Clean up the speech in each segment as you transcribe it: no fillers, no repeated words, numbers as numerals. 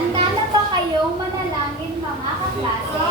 Handa na ba kayong manalangin mga kaklase?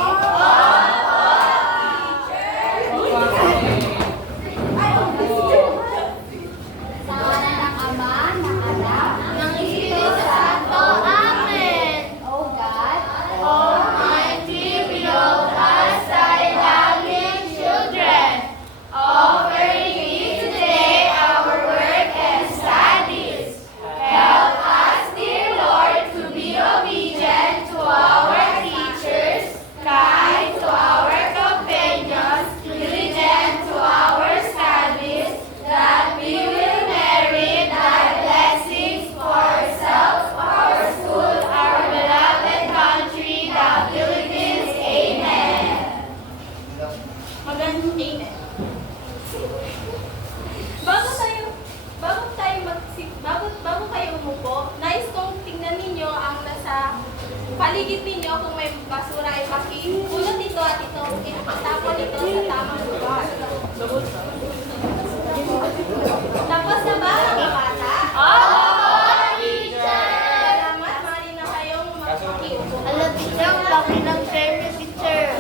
Sa ngalan ng Ama, ng Anak, Ng Espiritu Santo. Amen. O God, Almighty, behold us, thy loving children, offering thee today our work and studies. Help us, dear Lord, to be obedient to our teachers, kind to our companions, diligent to our studies, that we will merit thy blessings for ourselves, our school, our beloved country, the Philippines. Amen. Magandang amen. Bago kayo umupo, nais kong tingnan ninyo ang nasa paligid ninyo. Kung may basura ay pakipulot ito at ito itapon ito sa tamang lugar. Tapos na ba mga bata? Teacher! Salamat, mari na kayong makiupo. Teacher, laki ng share ni teacher.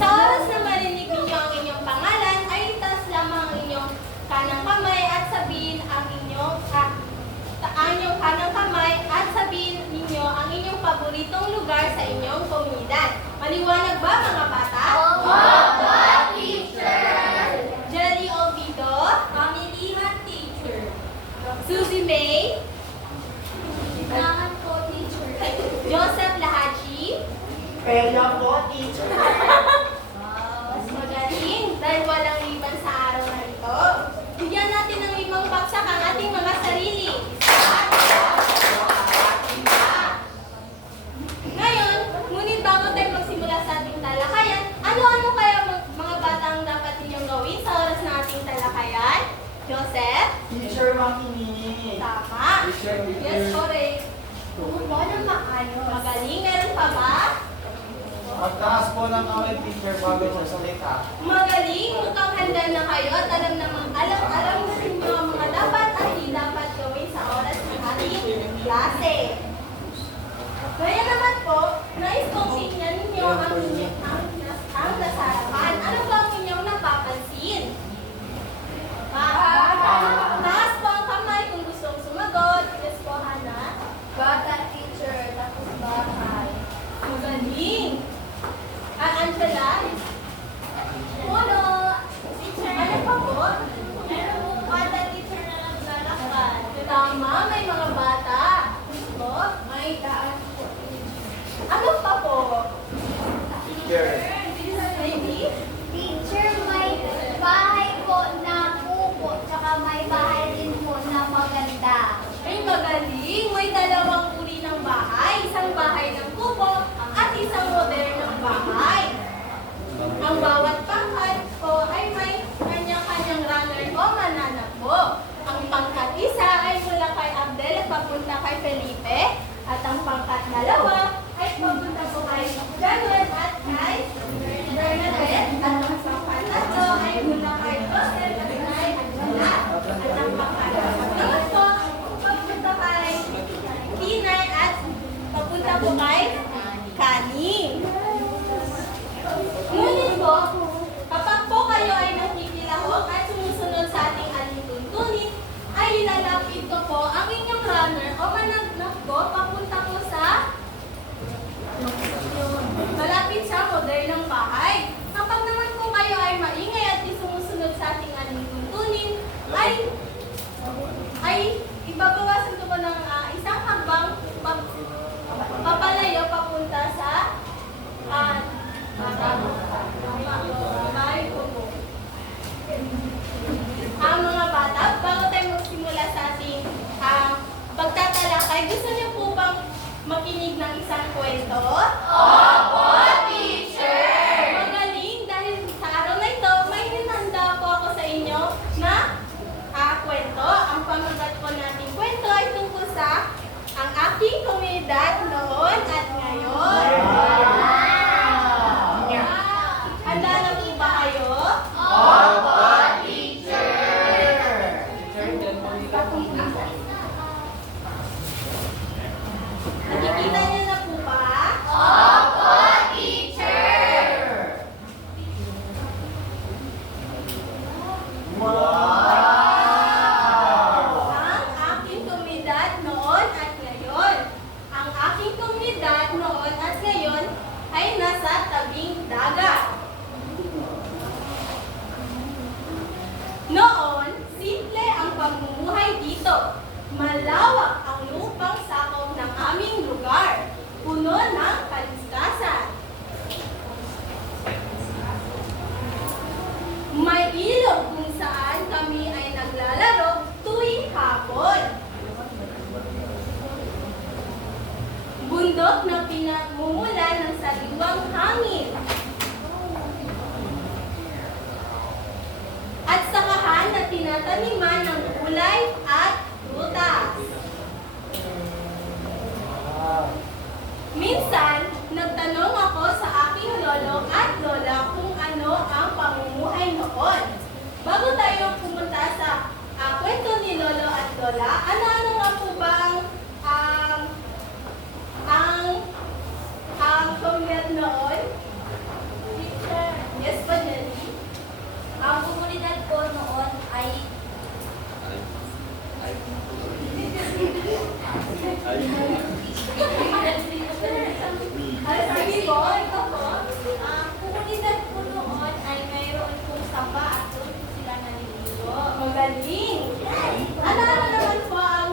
Sa oras na marinig ninyo ang inyong pangalan, ay itaas lamang ang inyong kanang kamay at sabihin ang inyong kanang kamay at sabihin ninyo ang inyong paboritong lugar sa inyong komunidad. Maliwanag ba mga bata? Teacher! Jelly Ovido, Pamilihan Teacher. Susie May, Ibangan po, teacher. Joseph Lahaji. Kaya po, teacher. Mas magaling dahil walang liban sa araw na ito. Bigyan natin ng 5 baksak ang ating mga sarili. Ngayon, ngunit bago tayo magsimula sa ating talakayan, ano-ano kaya mga bata ang dapat ninyong gawin sa oras na ating talakayan? Joseph? Teacher, makinig. Tama. Yes, correct. Umupo ng maayos. Magaling. Meron pa ba? Magtaas po ng kamay, teacher, bago magsalita. Magaling. Mukhang handa na kayo at alam na ninyo ang mga dapat at hindi dapat gawin sa oras ng ating klase. Kaya naman po, nais kong tingnan ninyo ang nasa harapan. Ano ba ang inyong napapansin? Taas po ang kamay kung gustong sumagot. Yes po, Hana. Bata, teacher. Tapos bahay. Magaling. Angela? Puno. Ano pa po? Bata, teacher na naglalakad. Tama, may mga bata. Po? May daan po. Ano pa po? Teacher. Maybe? Teacher, may bahay po na kuko, tsaka may bahay din po na maganda. Ay, magaling. May dalawang uri ng bahay. Isang bahay ng kubo at isang modernong bahay. Ang bawat pangkat po ay may kanya-kanyang runner o mananakbo. Ang pangkat isa ay mula kay Abdel at papunta kay Felipe. At ang pangkat dalawa ay papunta po kay Januel at kay Bernadette. At ang pangkat tatlo ay mula kay Joseph at kay Angela. At ang pangkat naman po papunta kay Tinay at papunta po kay Kani. Ngunit po, kapag po kayo ay nakikilahok at sumusunod sa ating alintuntunin, ay ilalapit ko po ang inyong runner o managnak ko papunta po sa malapit sa modernong bahay. Kapag naman po kayo ay maingay at di sumusunod sa ating alintuntunin, ay ibabawasan ko po ng isang hakbang papalayo papunta sa ang mga bata, bago tayo magsimula sa ating pagtatalakay, gusto niyo po bang makinig ng isang kwento? Opo, teacher! Magaling dahil sa araw na ito, may hinanda po ako sa inyo na kwento. Ang pamagat po nating kwento ay tungkol sa ang aking komunidad noon at ngayon. Handa na po ba kayo? Opo, teacher! Teacher, Nakikita niyo na po ba? Opo, teacher! Wow! Ang aking komunidad noon at ngayon. Ang aking komunidad noon at ngayon ay nasa tabing dagat. Noon, simple ang pamumuhay dito. Malawak ang lupang sakop ng aming lugar. Puno ng kaliskasan. May ilog kung saan kami ay naglalaro tuwing hapon. Bundok na pinamumula ng sariwang hangin. At sakahan na tinataniman ng gulay at prutas. Minsan, nagtanong ako sa aking lolo at lola kung ano ang pamumuhay noon. Bago tayo pumunta sa kwento ni lolo at lola, ano-ano nga po ba ang komunidad noon? Yes po, Nelly? Ang komunidad ko noon ay Ay, sige po, ito po. ang komunidad ko noon ay mayroon pong samba at doon po sila naliligo. Magaling. Ano naman po ang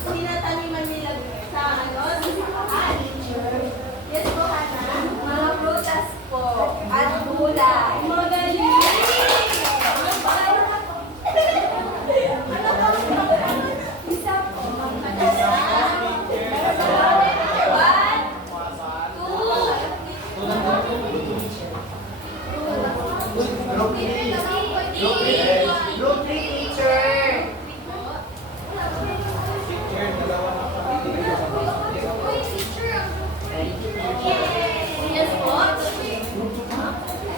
tinataniman nila sa sakahan? Yes po, Hana. Mga prutas po at gulay. Magaling. Ano pa Isa po. Group 3, teacher! Teacher, dalawa na kami. Yes po.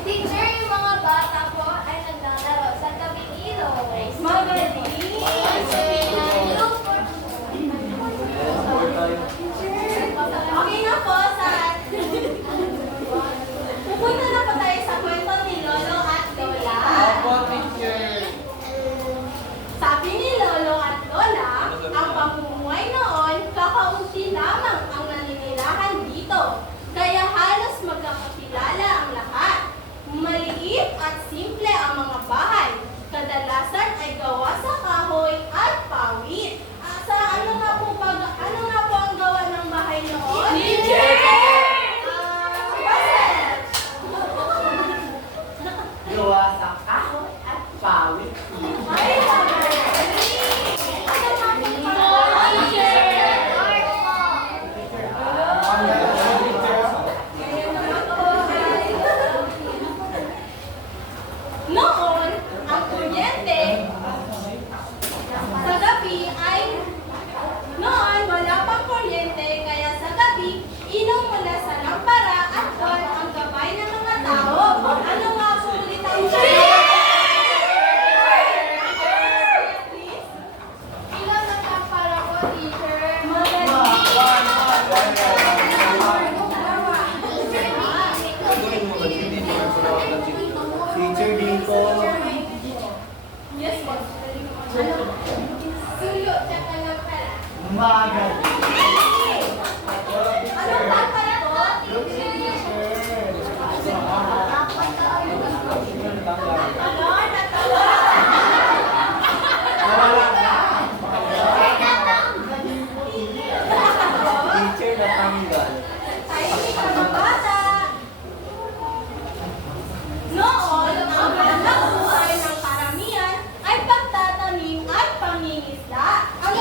Teacher, yung mga bata po ay naglalaro sa tabing ilog. Magaling. Ilog po. Okay na po sa pupunta na po tayo sa kwento ni Lolo at Lola. Opo, teacher. Sabi ni Lolo at Lola, ang pamumuhay noon, kakaunti lamang ang naninirahan dito. Kaya halos magkakakilala ang lahat. Maliit at simple ang mga bahay. Kadalasan ay gawa sa kahoy at pawid. Sa ano nga po ang gawa ng bahay noon? Gawa sa kahoy at pawit. Ay, noon, ang kuryente sa gabi ay noon wala pang kuryente kaya sa gabi ilaw mula sa lampara at kwan ang gabay ng mga tao. Ano nga po ulit ang Ilaw ng lampara ko, teacher. Teacher dito. Yes, po. Ano? Sulo, tsaka lampara. Magaling. Ano lampara po? Group 3, teacher. Ano? Natawa? Nawala na. Teacher natanggal. Tahimik ang mga bata. Noon, ang hanap buhay ng karamihan ay pagtatanim at pangingisda. Ang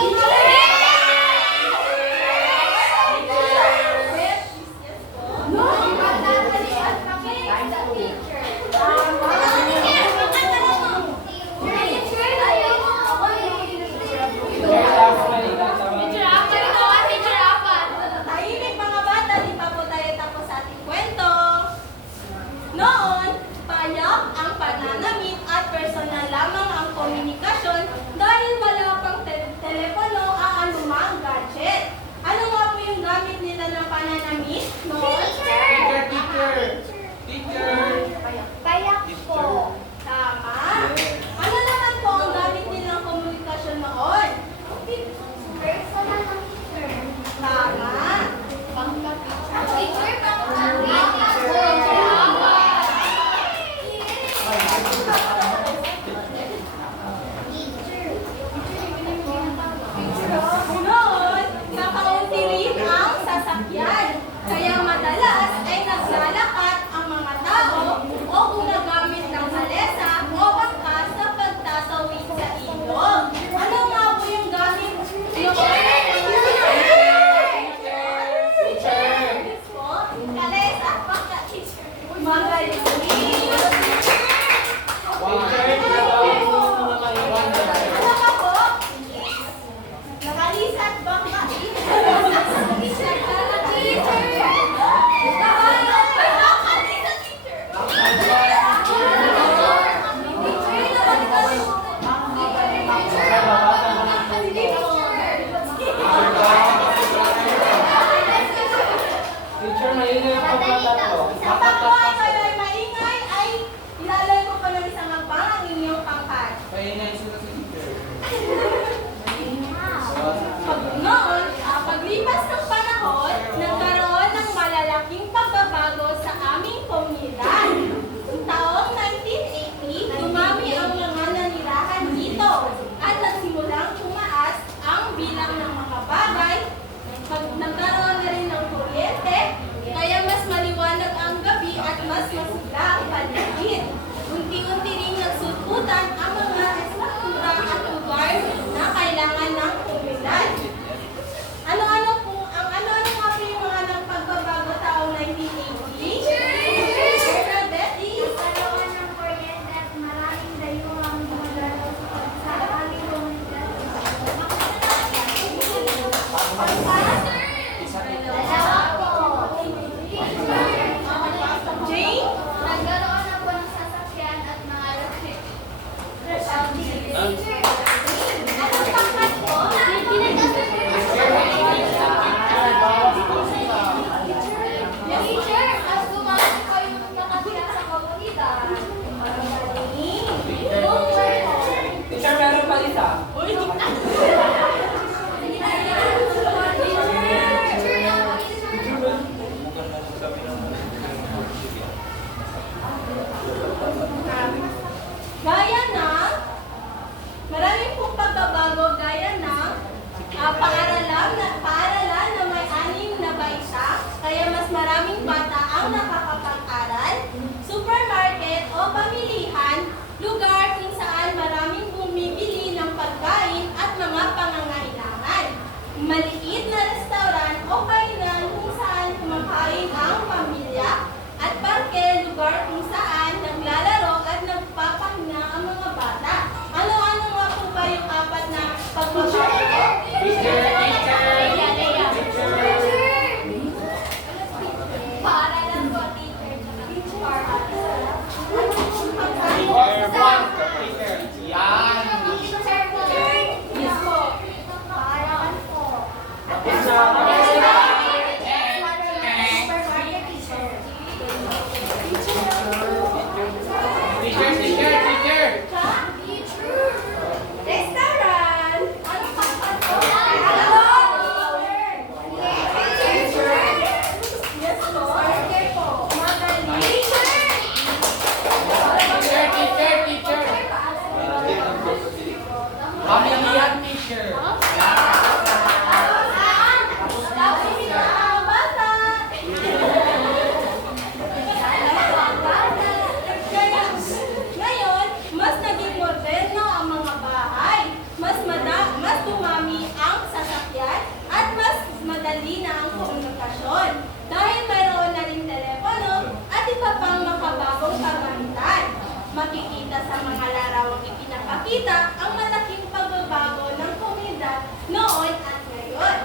madali na ang komunikasyon dahil mayroon na rin telepono at iba pang makabagong kagamitan. Makikita sa mga larawang ipinapakita ang malaking pagbabago ng komunidad noon at ngayon.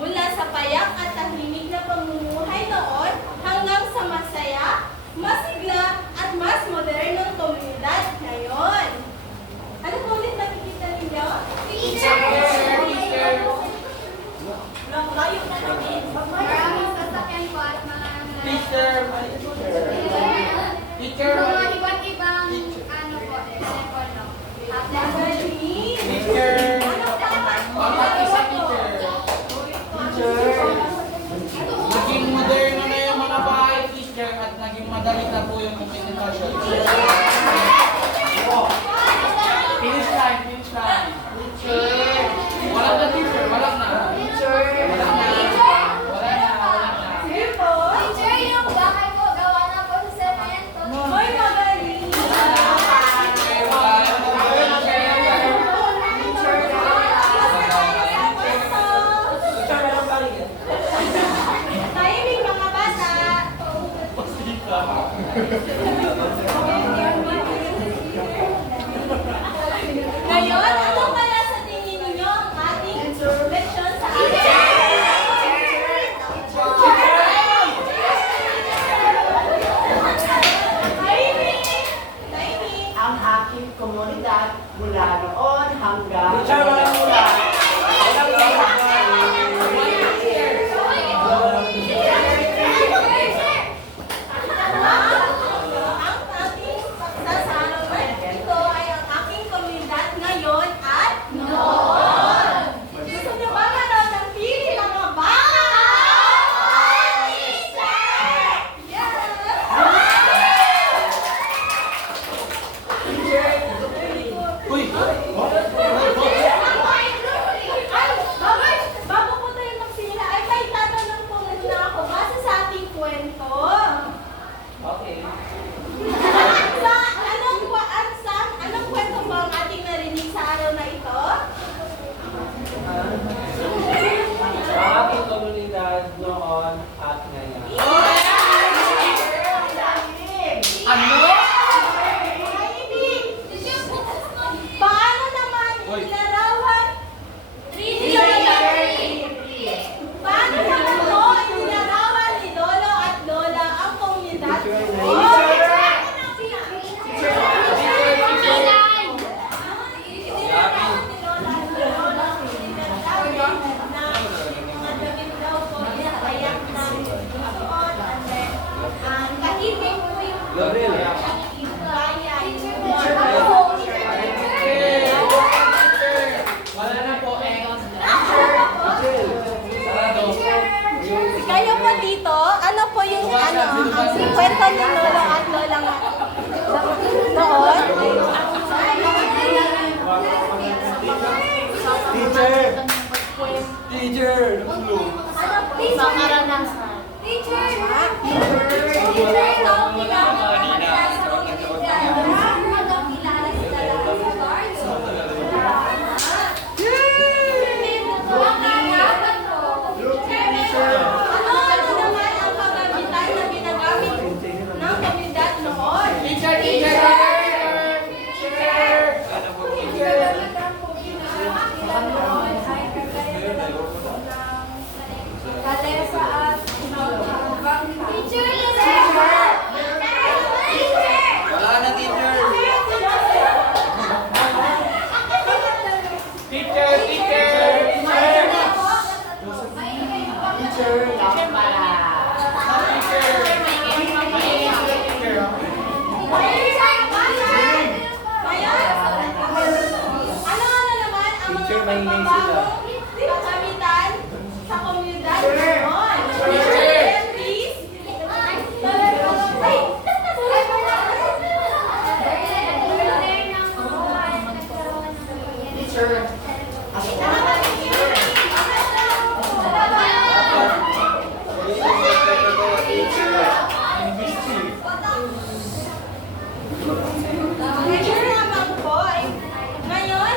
Mula sa payak at tahimik na pamumuhay noon hanggang sa masaya, masigla at mas modernong komunidad ngayon. Ano po ulit nakikita ninyo? Layo na namin. Maraming sasakyan po at mga Teacher. Teacher. mga iba't ibang ano po, telepono. At Magaling. Teacher. Ano pa? Bakit isa teacher? Teacher. Naging moderno na yung mga bahay, teacher, at naging madali na po yung komunikasyon. Finish line, finish line. Teacher. Wala na teacher, wala na. Teacher. Wala na. Wala na, wala na. Sige po. Teacher, yung bahay po, gawa na po sa semento. Hoy, magaling. Tahimik mga bata. Ngayon, ano kaya sa tingin ninyo ang ating introduction sa ating? Tahimik! Tahimik! Ang aking komunidad mula noon hanggang Ang ating sasarawin, ito ay ang aking komunidad ngayon at noon. Gusto niyo ba manood ng pili ng mga bata? Uy! Ay, bago po tayo magsimula, ay may tatanong po muna ako base sa ating kwento. Okay. Anong kwento po ang ating narinig sa araw na ito? Ang aking komunidad noon at ngayon. Ano? Paano naman Uy. inilarawan? Paano naman po inilarawan ni Lolo at Lola ang komunidad noon? Wala na po eh. Sarado. Kayo po dito, ano po yung ang kwento ni Lolo at Lola nga noon? Teacher! Sa karanasan. Teacher! Teacher, no? Kilala sa komunidad. Kilala sila lahat sa baryo. Ano naman ang kagamitan na ginagamit ng komunidad noon? Teacher, teacher! Kalesa at teacher! Wala na, teacher! Teacher, teacher! Teacher, lampara. Teacher! Ano naman ang mga Teacher, may email pagbabagong kagamitan sa komunidad Teacher! noon? Teacher! Please? Teacher! Teacher naman po ay ngayon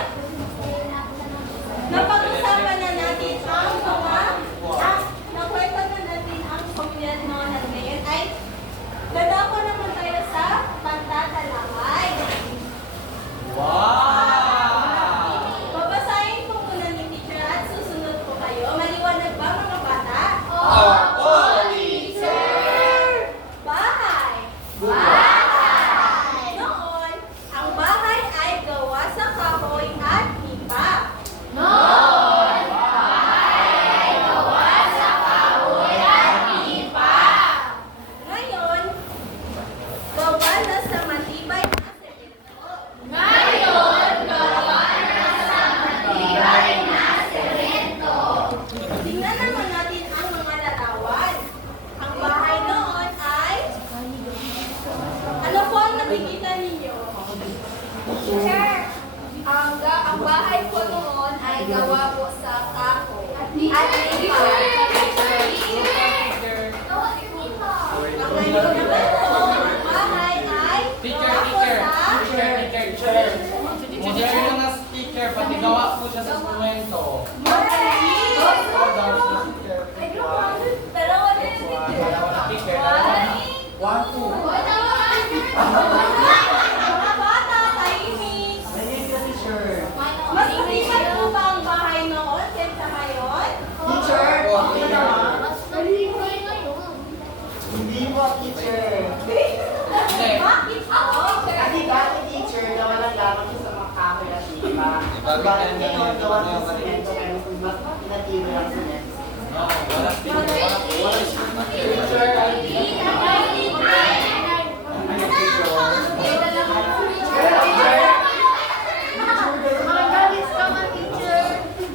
napag-usapan na natin Wow! Babasahin po muna ni teacher at susunod po kayo. Maliwanag ba mga bata? Opo, teacher! Bahay. Noon, ang bahay ay gawa sa kahoy at nipa. Ngayon, gawa na sa matibay na semento. Tingnan naman natin ang mga larawan. Ang bahay noon ay... Ano po ang nakikita ninyo? Sir, ang bahay ko noon ay gawa po sa kahoy. At nipa. Ang ngayon naman po, ang bahay ay Teacher, gawa po teacher. sa... Modern na teacher, pati gawa po siya sa semento. Magaling! Dalawa din teacher. Teacher, One, two. Mga bata, tahimik. Naging ka, teacher. Mas matibay po ba ang bahay noon kaysa ngayon? Teacher, okay naman. Hindi po, teacher. Bakit po? Kasi dati, teacher, nawalan lamang siya sa mga kahoy at nipa. Bakit ngayon, gawa ng semento, kaya mas pinatibay ang semento. Wala Teacher,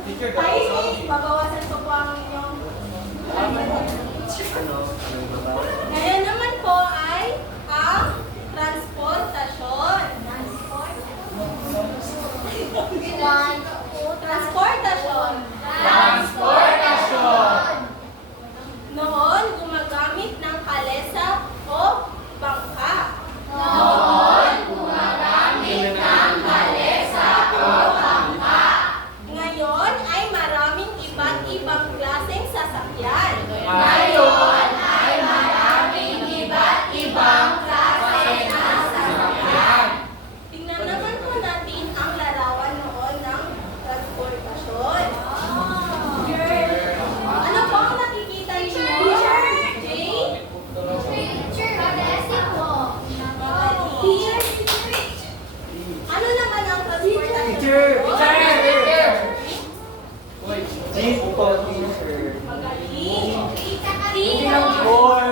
teacher, Tahimik, babawasan ko po ang inyong... Ngayon naman po ay ang transportasyon. Transportasyon. Transportasyon. Noon, gumagamit ng kalesa o bangka. Ngayon ay maraming iba't ibang klaseng sasakyan. Tingnan naman po natin ang larawan noon ng transportasyon. Ano po ang nakikita niyo? Jay? Magaling. Ano naman ang transportasyon? Teacher! Uy, Jeep po, teacher. Magaling. Four.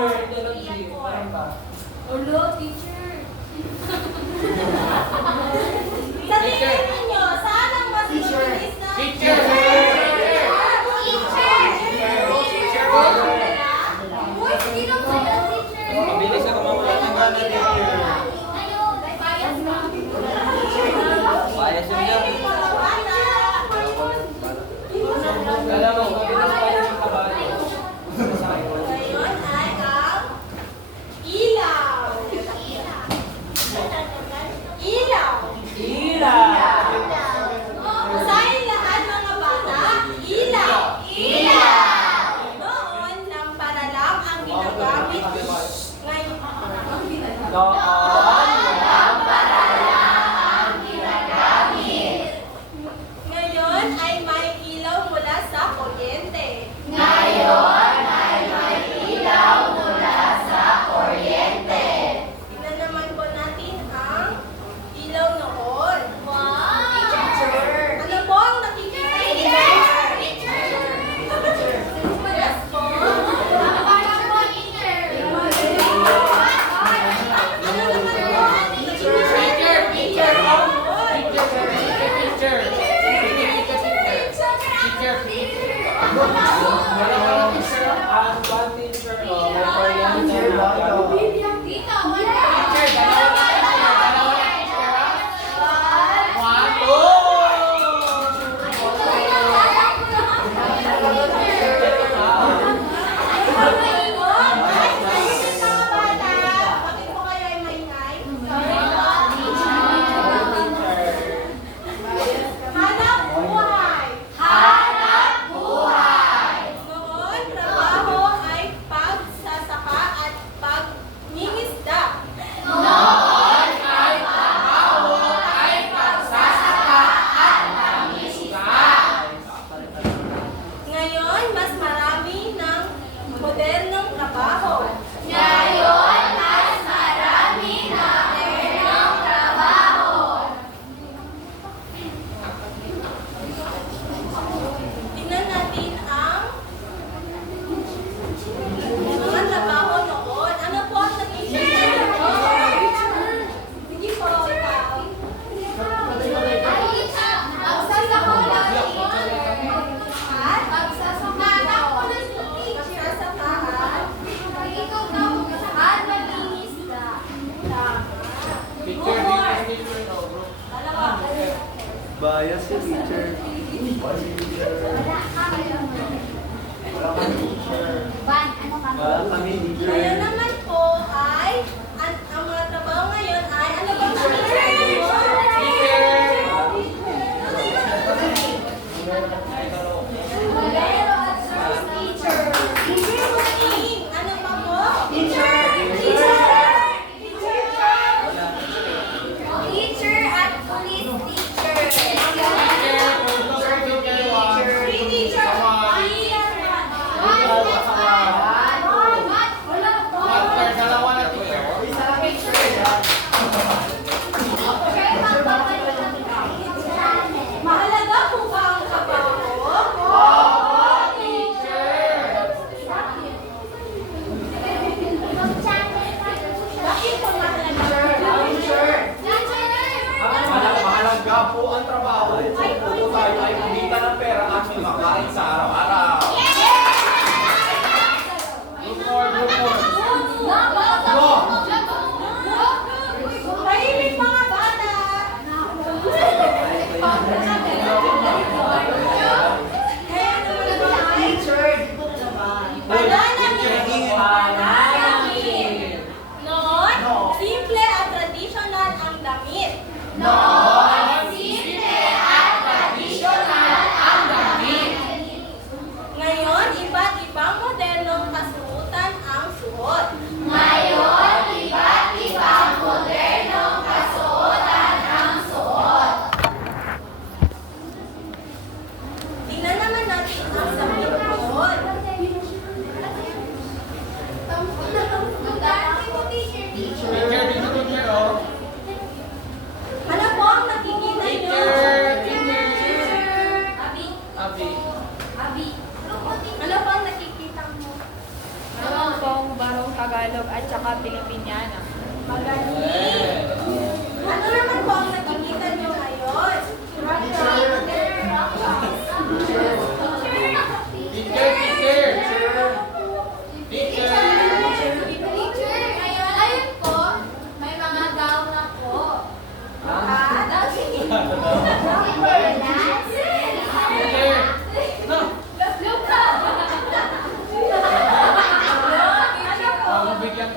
Sa tingin ninyo, saan ang mas Teacher. mabilis na... teacher. Mabilis ako mawala ng gana, teacher. Bias yun yan. Tahimik mga bata. Dalawang mabilis pa yung kabayo. Ngayon ay ang ilaw. Ilaw. Basahin lahat mga bata. Ilaw. Noon, lampara lang ang ginagamit. Ngayon, ngayon ay may ilaw mula sa kuryente. Tignan naman po natin ang ilaw noon. Ano po ang nakikita niyo? Yes po. Ano naman po ang nakikita niyo? Teacher, bago. Bakit po kayo ay maingay? Hanap buhay. Pero at sir, teacher. Teacher, ano pa po? Teacher! Teacher! Teacher at police teacher. Three teacher. Master, dalawa na teacher. Isa lang teacher. Yan. Mahalaga po ba ang trabaho? Bakit po mahalaga? Teacher! Mahalaga po ang trabaho. Kung tayo ay kumita ng pera at may makain sa araw-araw. Group 4, group 4. Tahimik mga bata! Teacher! Dito na naman. Pananamit! Noon, simple at traditional ang damit. Ngayon, iba't ibang modernong kasuotan ang suot. Tingnan naman natin ang damit noon. Teacher, dito teacher, oh. Ano po ang nakikita niyo? Abi. Ano po ang nakikita mo? Naman pong barong Tagalog at saka Pilipiniana. Magaling. Ano naman po ang nakikita niyo ngayon? Teacher. Teacher. Ayun po, may mga gown na po. Teacher. Bigyan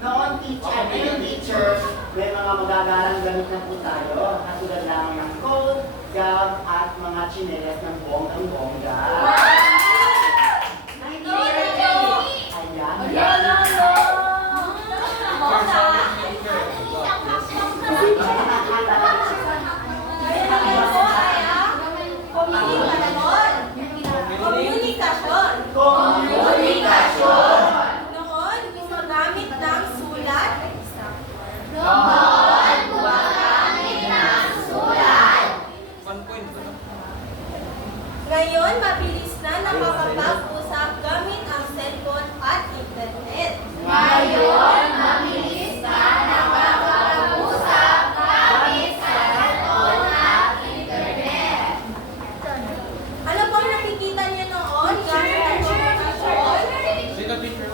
Noon teacher, ngayon teacher, may mga magagalang gamit na po tayo. Katulad lang ng coat, gown, at mga tsinelas ng bonggang-bongga. Ayan. Ngayon po ay ang komunikasyon. Komunikasyon! Noon, gumagamit ng sulat. Ngayon, mabilis na nakakapag-usap gamit ang cellphone at internet. Ano pong nakikita niyo noon gamit ang komunikasyon? Dito teacher.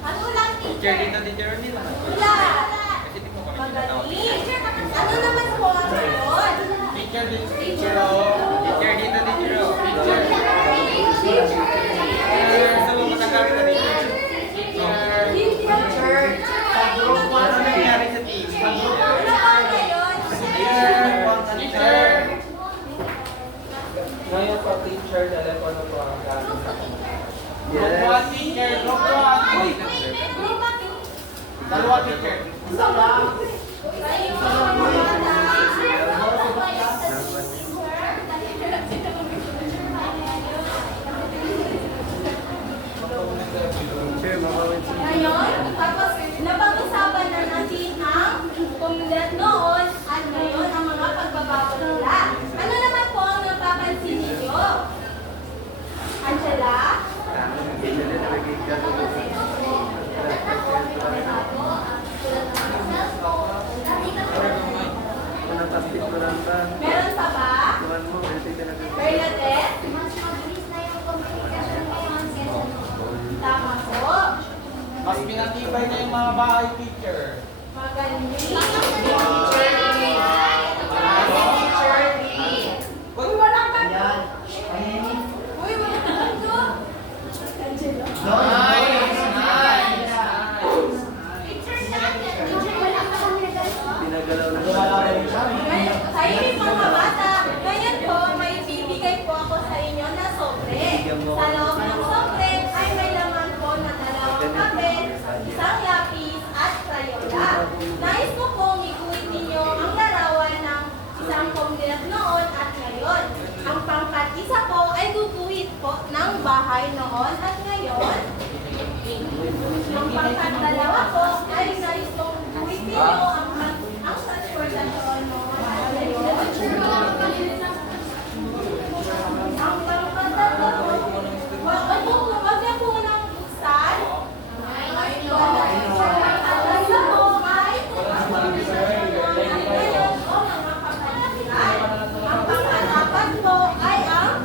Ano lang, Teacher, dito teacher nila. Wala. Kasi di mo kami Magaling. Ano naman po ang ngayon? Teacher, dito teacher, oh. Teacher, dito teacher. Teacher. Gusto mo matagamit na dito? Teacher, sa group 1 Ano nangyari sa team? Ano po ang ngayon? Teacher. Ngayon po teacher, telepono po ang gamit. Group 1 teacher. Group 1. Dalawa teacher. Isa lang. Ngayon, mga bata. Ngayon, tapos napag-usapan na natin ang komunidad noon at ngayon ang mga pagbabago nila. Ano naman po ang napapansin ninyo? Angela? Meron pa ba? Bernadette? Mas mabilis na yung komunikasyon ngayon kesa noon. Tama po. Mas pinatibay na yung mga bahay teacher. Magaling. Uy, wala ka. Ayan. Ayan. Uy, wala ka to. Angela? Nice. Nagawala rin siya. Tahimik mga bata. Ngayon po, may bibigay po Sa loob ng sobre ay may laman po na 2 papel, 1 lapis at Crayola. Nais ko pong iguhit ninyo ang larawan ng isang komunidad noon at ngayon. Ang pangkat isa po ay guguhit po ng bahay noon at ngayon. Ang pangkat 2 po ay nais kong guhit ninyo ang transportasyon noon at ngayon. Ang pangkat 3 po, wag niya po nang buksan. Ang pang-apat po ay ang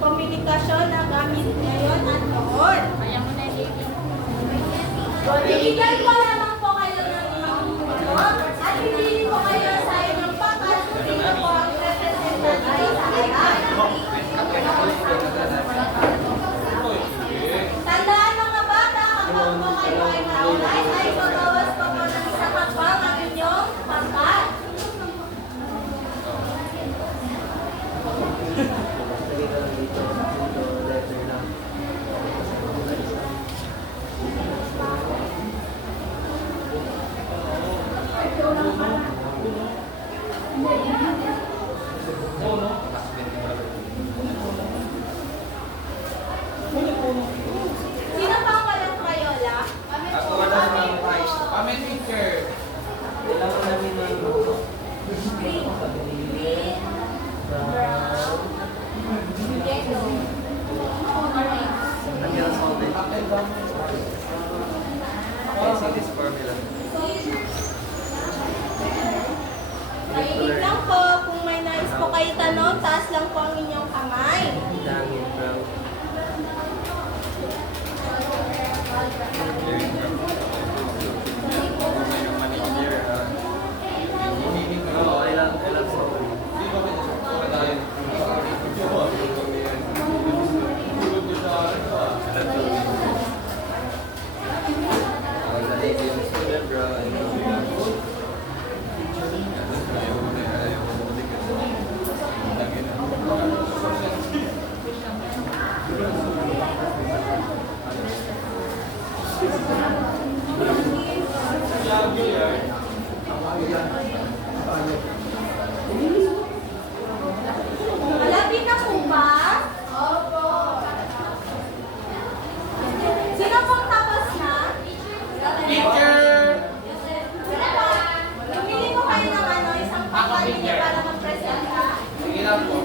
komunikasyon na gamit ngayon at noon. Bibigyan ko lamang po kayo ng inyong tulong at pipili po kayo sa inyong pakat kung sino po ang representative sa ayan. Tandaan mga bata, kapag po kayo ay maulay, ay babawas po po ng isang hakbang ang inyong pangkat. Sino pang walang Crayola? Kami teacher. Mahilig lang po, kung may nais po kayo tanong, taas lang po ang inyong kamay. Malapit na po ba? Opo. Sino pong tapos na? Teacher! Pumili po kayo ng isang pangkalini para mag-presenta. Sige lang po.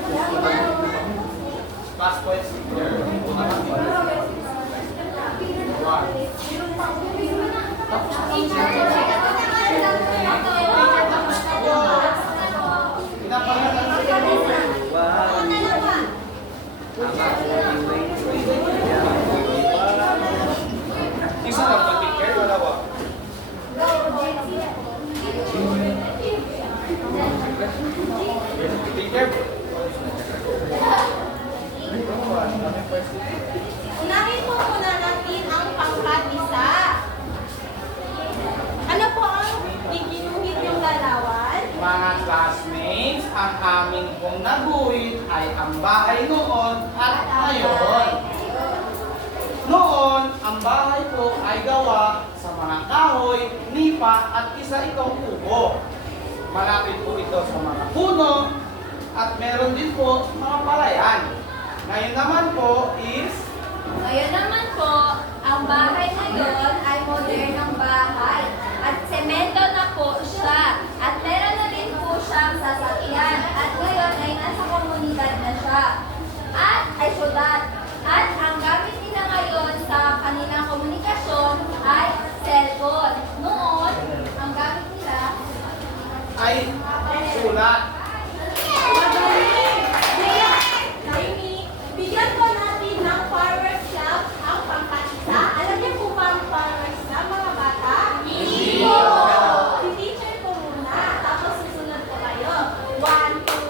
Last point, teacher. Una kami. One. Isa lang ba, teacher? Dalawa. Teacher? Unahin po muna natin ang pangkat-isa. Ano po ang iginuhit yung larawan? Mga classmates, ang aming pong naguhit ay ang bahay noon at ngayon. Noon, ang bahay po ay gawa sa mga kahoy, nipa at isa itong kubo. Malapit po ito sa mga puno at meron din po mga palayan. Ngayon naman po is Ngayon naman po, ang bahay ngayon ay modernong bahay at semento na po siya at meron na din po siyang sasakyan at ngayon ay nasa komunidad na siya at ay syudad at ang gamit nila ngayon sa kanilang komunikasyon ay cellphone. Noon, ang gamit nila ay sulat. Naimi, bigyan ko natin ng fireworks club ang pangkat-isa. Alam niyo po ba ang fireworks club, mga bata? Hindi po! Si teacher po muna, tapos susunod po kayo. 1, 2,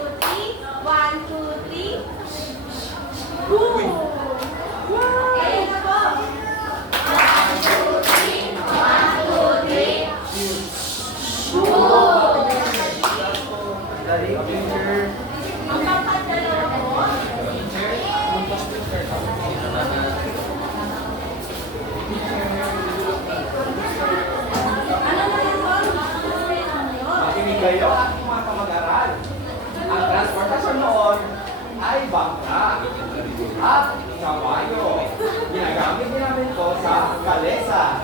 At kawayo. Ginagamit din namin ito sa kalesa.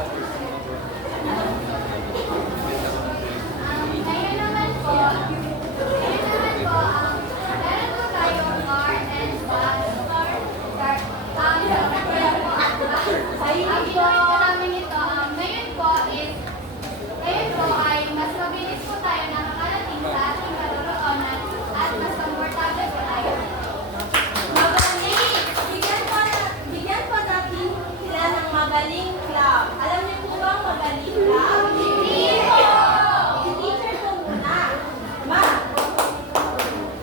Ngayon naman po, meron po tayong car and bus. Ang po namin ito, ngayon po ay mas mabilis po tayo nakakarating sa ating karoroonan at mas komportable po tayo. Magaling! Bigyan po natin sila ng magaling club. Alam niyo po ba ang magaling club? Hindi po! I-teacher po muna. Ma.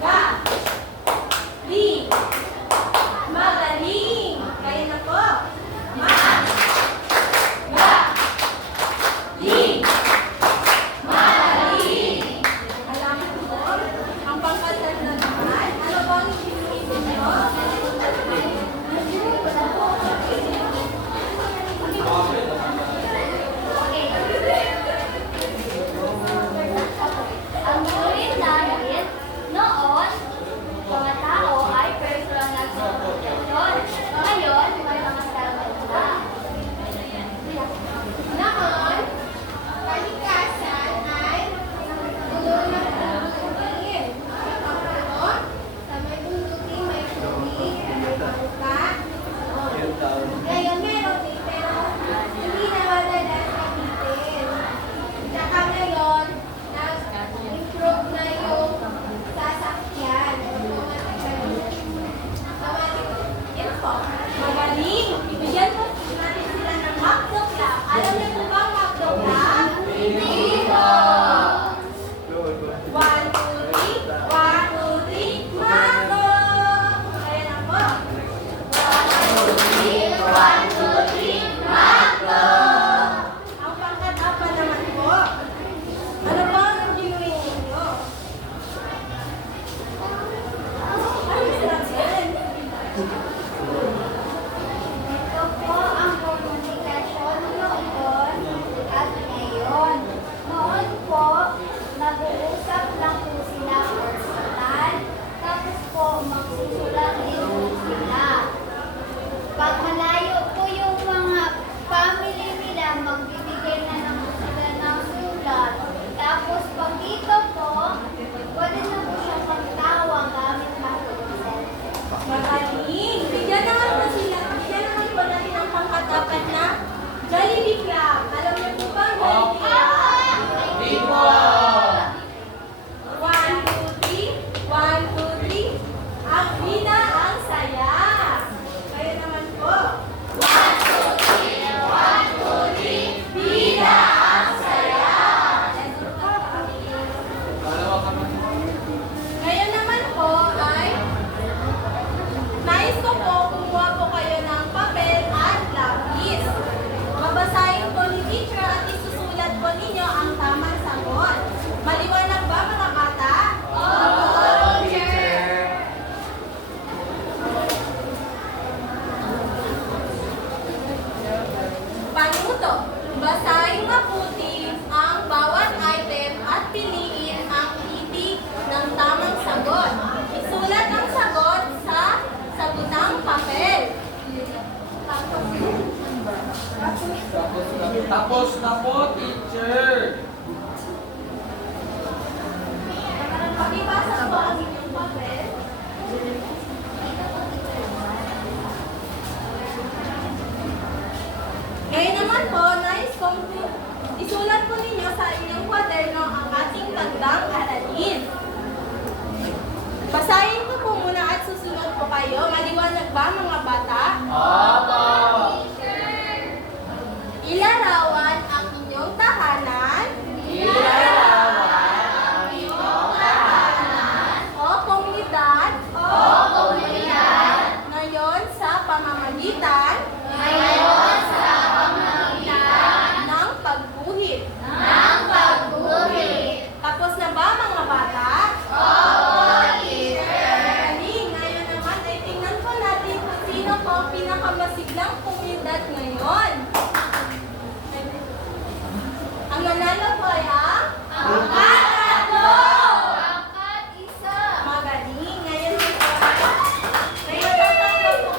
Ga. Li. Magaling! Kaya na po. Ma. Ga. Li. Magaling! Alam mo po, ang pangkasal na naman, ano ba ang isipin niyo? Ang gawin namin noon, mga tao ay personal nagsusunod. Ngayon, may mga cellphone na. Noon, kalikasan ay puno ng bundugin. Noon, sa may bundugin, may tubig, may bangka. Ngayon meron din, pero hindi na madalas gamitin. Tsaka ngayon, nag-improve na yung sasakyan. Magaling! Ibigyan po natin sila ng McDo Club. Alam niyo po ba ang McDo Club? Hindi po! 1, 2, 3. 1, 2, 3. McDo! Kaya na po. 1, 2, 3. 1, 2, 3. McDo! Ang pangkat-apat naman po. Ano ba ang ginuwin ninyo? Ano sarap yan? Ito po ang komunikasyon noon at ngayon. Noon po, nag-uusap lang po sila personal, tapos po magsusulat din po sila. Pag malayo po yung mga family nila, magbibigay na lang po sila ng sulat. Tapos pag dito po, pwede na po siya pagtawag gamit na po yung cellphone. Magaling! Bigyan naman po sila. Bigyan naman po natin ang pangkatapat na Jollibee Club. Alam niyo po ba ang Jollibee Club? Hindi po! 1, 2, 3. 1, 2, 3. Ang bida ang saya. Kayo naman po. 1, 2, 3. 1, 2, 3. Bida ang saya. Ngayon naman po ay nais ko po kumuha po kayo ng papel at lapis. Babasahin po ni teacher at isusulat po ninyo ang tamang sagot. Maliwanag ba mga bata? Opo, teacher! Panuto. Basahin mabuti ang bawat item at piliin ang titik ng tamang sagot. Isulat ang sagot sa sagutang papel. Tapos na po, teacher! Pakibasa po ang inyong papel. Ngayon naman po, nais kong isulat po ninyo sa inyong kwaderno ang ating tandang aralin. Basahin ko po muna at susunod po kayo. Maliwanag ba mga bata? Opo! Ilarawan ang inyong tahanan. Ilarawan ang inyong tahanan O komunidad. Ngayon sa pamamagitan. Ng pagguhit. Tapos na ba mga bata? Galing. Ngayon naman ay tingnan po natin kung sino po ang pinakamasiglang komunidad ngayon. Ang nanalo po ay ang tatlo! Pangkat isa! Magaling. Ngayon po ay may matatalo po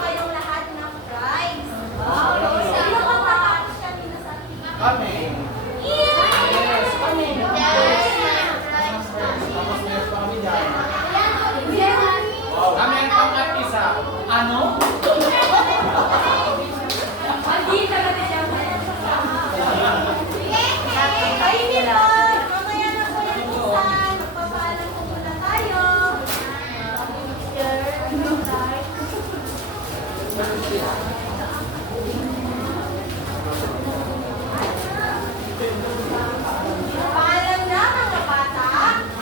Paalam na mga bata.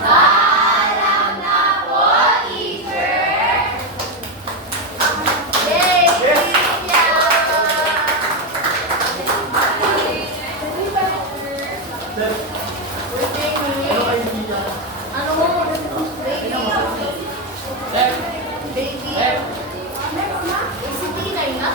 Paalam na po, teacher! Yay! Ano mo? Baby. Baby. Si Tinay na.